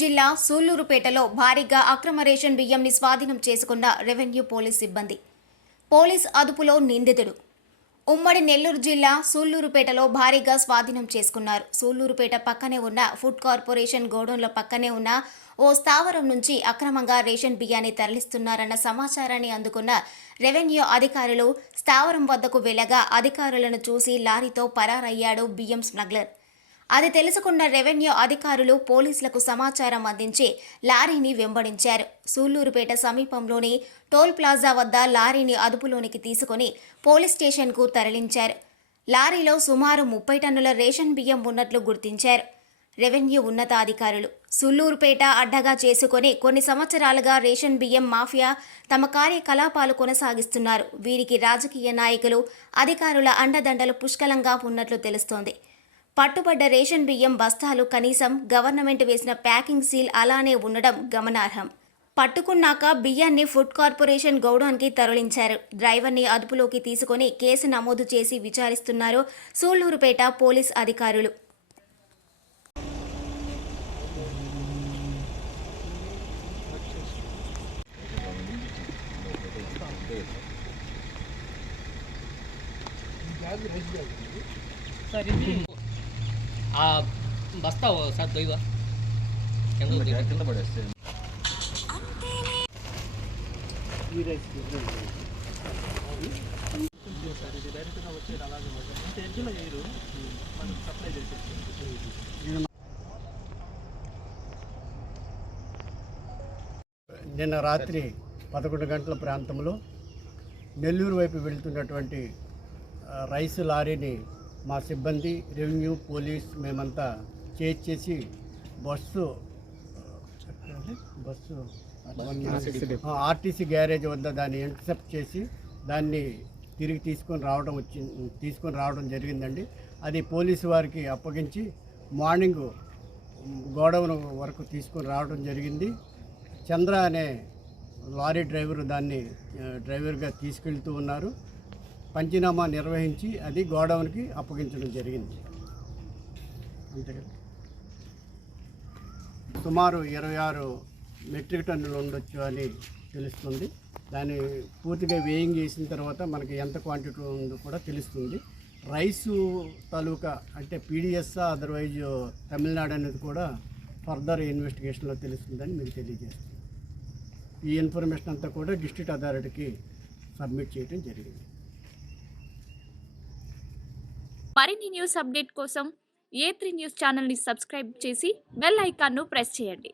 జిల్లా సూళ్లూరుపేటలో భారీగా అక్రమ రేషన్ బియ్యంని స్వాధీనం చేసుకున్న రెవెన్యూ పోలీస్ సిబ్బంది. పోలీస్ అదుపులో నిందితుడు. ఉమ్మడి నెల్లూరు జిల్లా సూళ్లూరుపేటలో భారీగా స్వాధీనం చేసుకున్నారు. సూళ్లూరుపేట పక్కనే ఉన్న ఫుడ్ కార్పొరేషన్ గోడౌన్ల పక్కనే ఉన్న ఓ స్థావరం నుంచి అక్రమంగా రేషన్ బియ్యాన్ని తరలిస్తున్నారన్న సమాచారాన్ని అందుకున్న రెవెన్యూ అధికారులు స్థావరం వద్దకు వెళ్లగా అధికారులను చూసి లారీతో పరారయ్యాడు బియ్యం స్మగ్లర్. అది తెలుసుకున్న రెవెన్యూ అధికారులు పోలీసులకు సమాచారం అందించి లారీని వెంబడించారు. సూళ్లూరుపేట సమీపంలోని టోల్ ప్లాజా వద్ద లారీని అదుపులోనికి తీసుకుని పోలీస్ స్టేషన్కు తరలించారు. లారీలో సుమారు 30 టన్నుల రేషన్ బియ్యం ఉన్నట్లు గుర్తించారు రెవెన్యూ ఉన్నతాధికారులు. సూళ్లూరుపేట అడ్డగా చేసుకుని కొన్ని సంవత్సరాలుగా రేషన్ బియ్యం మాఫియా తమ కార్యకలాపాలు కొనసాగిస్తున్నారు. వీరికి రాజకీయ నాయకులు, అధికారుల అండదండలు పుష్కలంగా ఉన్నట్లు తెలుస్తోంది. పట్టుబడ్డ రేషన్ బియ్యం బస్తాలు కనీసం గవర్నమెంట్ వేసిన ప్యాకింగ్ సీల్ అలానే ఉండడం గమనార్హం. పట్టుకున్నాక బియ్యాన్ని ఫుడ్ కార్పొరేషన్ గోడౌన్కి తరలించారు. డ్రైవర్ని అదుపులోకి తీసుకుని కేసు నమోదు చేసి విచారిస్తున్నారు సూళ్లూరుపేట పోలీస్ అధికారులు. ఆ బస్తా సార్ దొయ్యవా కింద పడేస్తే నిన్న రాత్రి 11 గంటల ప్రాంతంలో నెల్లూరు వైపు వెళ్తున్నటువంటి రైస్ లారీని మా సిబ్బంది, రెవెన్యూ, పోలీస్ మేమంతా చేసి బస్సు ఆర్టీసీ గ్యారేజ్ వద్ద దాన్ని ఇంటర్సెప్ట్ చేసి దాన్ని తిరిగి తీసుకొని రావడం జరిగిందండి. అది పోలీసు వారికి అప్పగించి మార్నింగ్ గోడౌన్ వరకు తీసుకొని రావడం జరిగింది. చంద్ర అనే లారీ డ్రైవర్గా తీసుకెళ్తూ ఉన్నారు. పంచనామా నిర్వహించి అది గోడౌన్కి అప్పగించడం జరిగింది. అంతే కదా. సుమారు 26 మెట్రిక్ టన్నులు ఉండొచ్చు అని తెలుస్తుంది. దాన్ని పూర్తిగా వేయింగ్ చేసిన తర్వాత మనకి ఎంత క్వాంటిటీ ఉందో కూడా తెలుస్తుంది. రైసు తాలూకా అంటే పీడిఎస్ అదర్వైజ్ తమిళనాడు అనేది కూడా ఫర్దర్ ఇన్వెస్టిగేషన్లో తెలుస్తుందని మీకు తెలియజేస్తుంది. ఈ ఇన్ఫర్మేషన్ అంతా కూడా డిస్ట్రిక్ట్ అథారిటీకి సబ్మిట్ చేయడం జరిగింది. మరిన్ని న్యూస్ అప్డేట్ కోసం A3 న్యూస్ ఛానల్ని సబ్స్క్రైబ్ చేసి బెల్ ఐకాన్ను ప్రెస్ చేయండి.